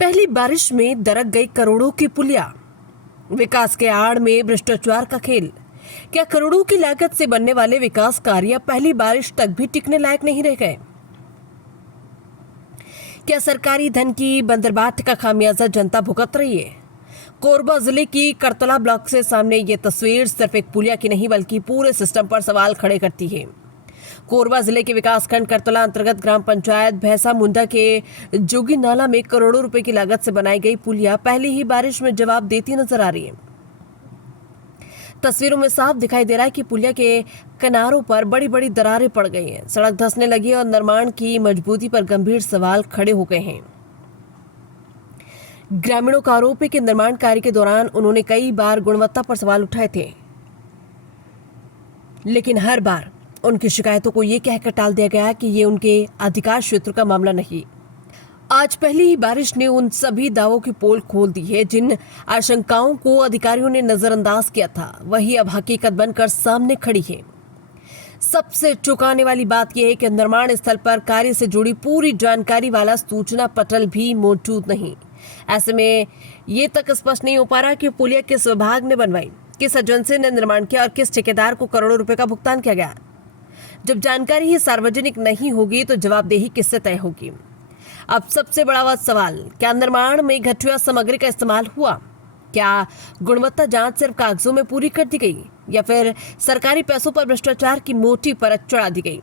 पहली बारिश में दरक गई करोड़ों की पुलिया। विकास के आड़ में भ्रष्टाचार का खेल। क्या करोड़ों की लागत से बनने वाले विकास कार्य पहली बारिश तक भी टिकने लायक नहीं रह गए? क्या सरकारी धन की बंदरबाट का खामियाजा जनता भुगत रही है? कोरबा जिले की करतला ब्लॉक से सामने ये तस्वीर सिर्फ एक पुलिया की नहीं बल्कि पूरे सिस्टम पर सवाल खड़े करती है। कोरबा जिले के विकासखंड करतला अंतर्गत ग्राम पंचायत भैंसा मुंडा के जोगी नाला में करोड़ों रुपए की लागत से बनाई गई पुलिया पहली ही बारिश में जवाब देती नजर आ रही है। तस्वीरों में साफ दिखाई दे रहा है कि पुलिया के किनारों पर बड़ी बड़ी दरारें पड़ गई हैं, सड़क धंसने लगी है और निर्माण की मजबूती पर गंभीर सवाल खड़े हो गए हैं। ग्रामीणों का आरोप है कि निर्माण कार्य के दौरान उन्होंने कई बार गुणवत्ता पर सवाल उठाए थे, लेकिन हर बार उनकी शिकायतों को ये कहकर टाल दिया गया कि ये उनके अधिकार क्षेत्र का मामला नहीं। आज पहली ही बारिश ने उन सभी दावों की पोल खोल दी है जिन आशंकाओं को अधिकारियों ने नजरअंदाज किया था, वही अब हकीकत बनकर सामने खड़ी है। सबसे चौंकाने वाली बात यह है कि निर्माण स्थल पर कार्य से जुड़ी पूरी जानकारी वाला सूचना पटल भी मौजूद नहीं। ऐसे में ये तक स्पष्ट नहीं हो पा रहा कि पुलिया किस विभाग ने बनवाई, किस एजेंसी ने निर्माण किया और किस ठेकेदार को करोड़ों रुपए का भुगतान किया गया। जब जानकारी ही सार्वजनिक नहीं होगी तो जवाबदेही किससे तय होगी? अब सबसे बड़ा सवाल, क्या निर्माण में घटिया सामग्री का इस्तेमाल हुआ? क्या गुणवत्ता जांच सिर्फ कागजों में पूरी कर दी गई या फिर सरकारी पैसों पर भ्रष्टाचार की मोटी परत चढ़ा दी गई?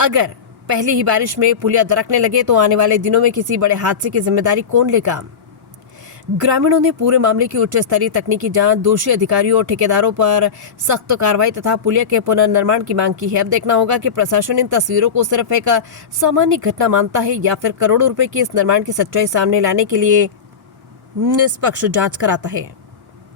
अगर पहली ही बारिश में पुलिया दरकने लगे तो आने वाले दिनों में किसी बड़े हादसे की जिम्मेदारी कौन लेगा? ग्रामीणों ने पूरे मामले की उच्च स्तरीय तकनीकी जांच, दोषी अधिकारियों और ठेकेदारों पर सख्त कार्रवाई तथा पुलिया के पुनर्निर्माण की मांग की है। अब देखना होगा कि प्रशासन इन तस्वीरों को सिर्फ एक सामान्य घटना मानता है या फिर करोड़ों रुपए की इस निर्माण की सच्चाई सामने लाने के लिए निष्पक्ष जांच कराता है।